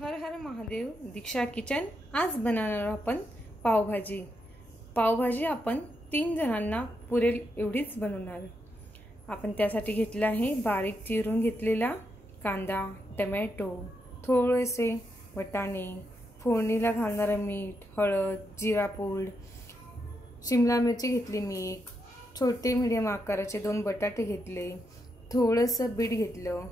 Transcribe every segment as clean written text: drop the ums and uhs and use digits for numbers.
हर हर महादेव. दीक्षा kitchen. आज बनवणार आपण पावभाजी. पावभाजी आपण 3 जणांना पुरेल एवढीच बनवणार. आपण त्यासाठी घेतला आहे बारीक चिरून घेतलेला कांदा, टोमॅटो, थोडेसे वाटाणे, फोडणीला घालणारे मीठ, हळद, जिरा पूड, शिमला मिरची घेतली मी एक, छोटे मीडियम आकाराचे 2 बटाटे घेतले, थोडंसं बीट घेतलं,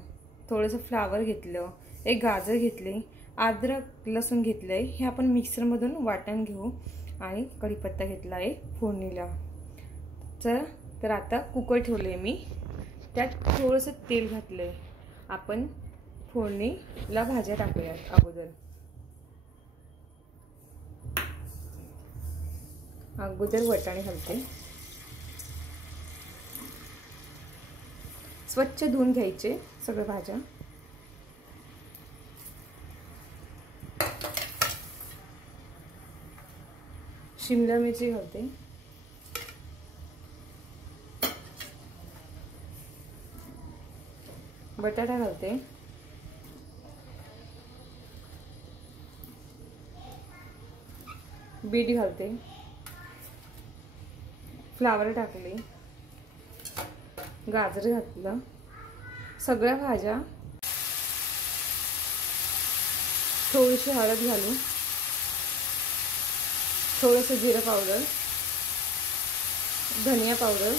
थोडंसं फ्लावर घेतलं, एक गाजर घेतले, अद्रक लसूण घेतलंय. हे आपण मिक्सर मधून वाटण घेऊ आणि कढीपत्ता घेतला आहे फोडणीला. तर आता कुकर ठेवले मी, त्यात थोडंसं तेल घातलंय. आपण फोडणीला भाज्या टाकूयात. अगोदर वाटाणे घालते. स्वच्छ धुवून घ्यायचे सगळ्या भाज्या. शिमला मिरची घालते, बटाटा घालते, बीट घालते, फ्लावर टाकले, गाजर घातलं. सगळ्या भाज्या. थोडीशी हळद घालू, थोडंसं जिरा पावडर, धनिया पावडर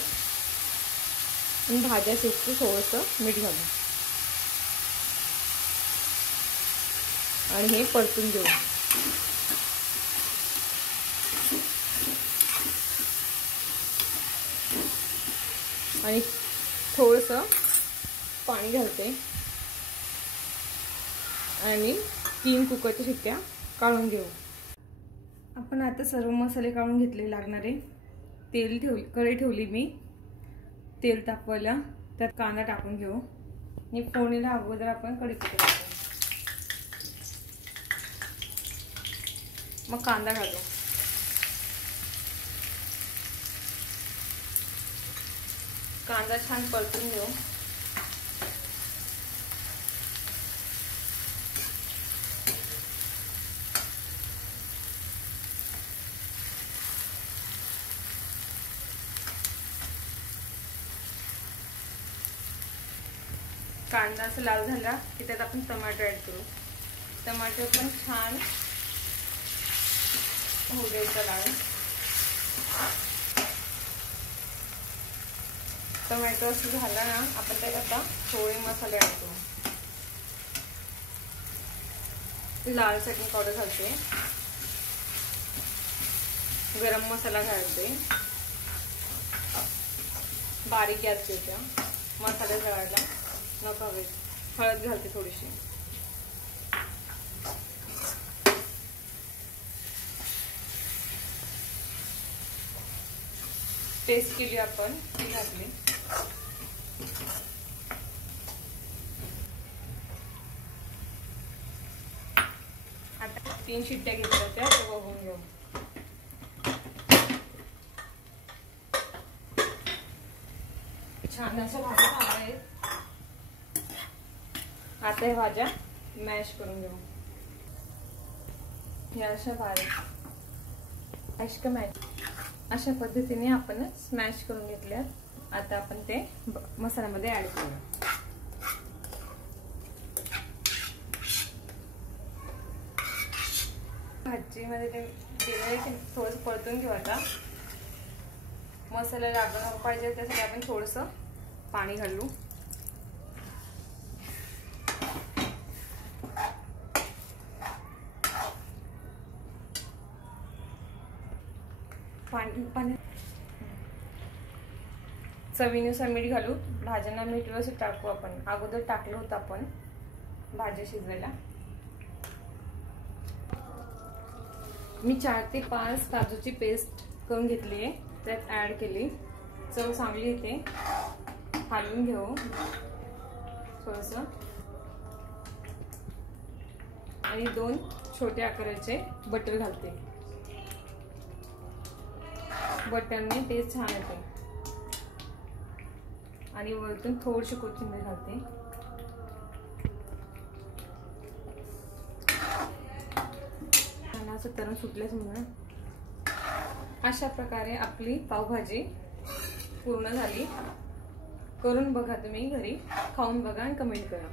आणि भाज्या शिजते थोडंसं मीठ घालू आणि हे परतून घेऊ. आणि थोडंसं पाणी घालते आणि 3 कुकरच्या शिट्ट्या काढून घेऊ. आपण आता सर्व मसाले काढून घेतले लागणारे. कढई ठेवली मी, तेल तापवायला. त्यात कांदा टाकून घेऊ आणि फोडणीला अगोदर आपण कढीपत्ता टाकू, मग कांदा घालू. कांदा छान परतून घेऊ. कांदा असं लाल झाला की त्यात आपण टोमॅटो ऍड करू. टोमॅटो पण छान होऊ द्यायचा लाल. टोमॅटो असं झाला ना, आपण त्यात आता थोडे मसाले ऍड करू. लाल चटणी पावडर घालते, गरम मसाला घालते, बारीक गॅस ठेवते. मसाले जळायला नको हवे. हळद घालते थोडीशी. पेस्ट केली आपण, ती घातली. आता 3 शिट्ट्या घेतल्या होत्या, ते बघून घेऊ. छान अशा भाज्या आहेत. आता हे भाज्या मॅश करून घेऊ. या अशा अशा पद्धतीने आपण स्मॅश करून घेतल्यात. आता आपण ते मसाल्यामध्ये ऍड करू. भाजीमध्ये ते केलेलं थोडंसं परतून घेऊ. आता मसाला लागला पाहिजे त्यासाठी आपण थोडंसं पाणी घालू. पाणी चवीनुसार मीठ घालू. भाज्यांना मीठ व्यवस्थित टाकू. आपण अगोदर टाकलं होतं आपण भाज्या शिजवायला. मी 4 ते 5 काजूची पेस्ट करून घेतली आहे, त्यात ऍड केली. चव चांगली येते. हलवून घेऊ थोडंसं. आणि 2 छोटे आकाराचे बटर घालते. बटरने टेस्ट छान येते. आणि वरतून थोडीशी कोथिंबीर घालते. असं तरण सुटलेच म्हणून. अशा प्रकारे आपली पावभाजी पूर्ण झाली. करून बघा तुम्ही घरी, खाऊन बघा आणि कमेंट करा.